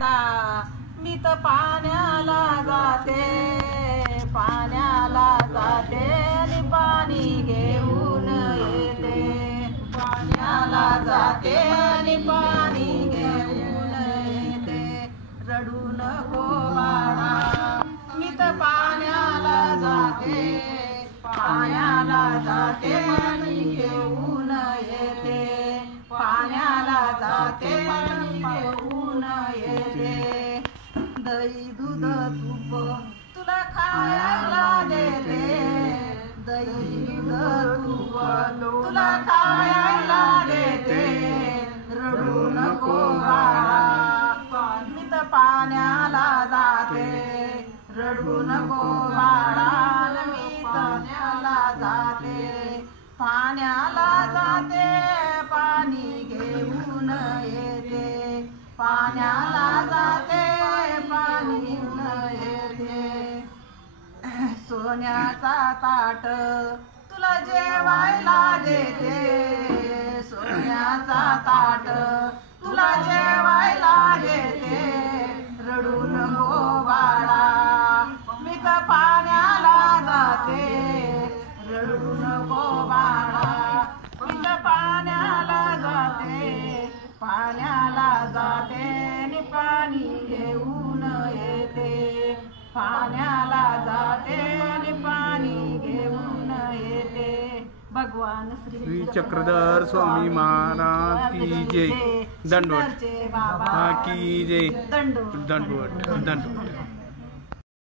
मी तर पाण्याला जाते, पाण्याला जाते आणि पाणी घेऊन येते, पाण्याला जाते आणि पाणी घेऊन येते. रडू नको बाळा, मी तर पाण्याला जाते, पाण्याला जाते पाणी घेऊन येते, पाण्याला जाते पाणी घेऊन येते. दही दूध तूप तुला खायला देते, दही दूध तूप तुला खायला देते. रडू नको बाळा, मी तर पाण्याला जाते, रडू नको बाळा, मी पाण्याला जाते, पाण्याला जाते पाणी घेऊन येते, पाण्याला जाते पाणी घेऊन येते. सोन्याचा ताट तुला जेवायला देते, सोन्याचा ताट तुला जेवायला देते. रडू नको बाळा, मी तर पाण्याला जाते, रडू नको बाळा, मी तर पाण्याला जाते, पाण्याला जाते आणि पाणी घेऊन येते, पाण्याला जाते आणि पाणी घेऊन येते. भगवान श्री चक्रधर स्वामी महाराज की जय. दंडवत बाबा की जय. दंडवत दंडवत दंडवत.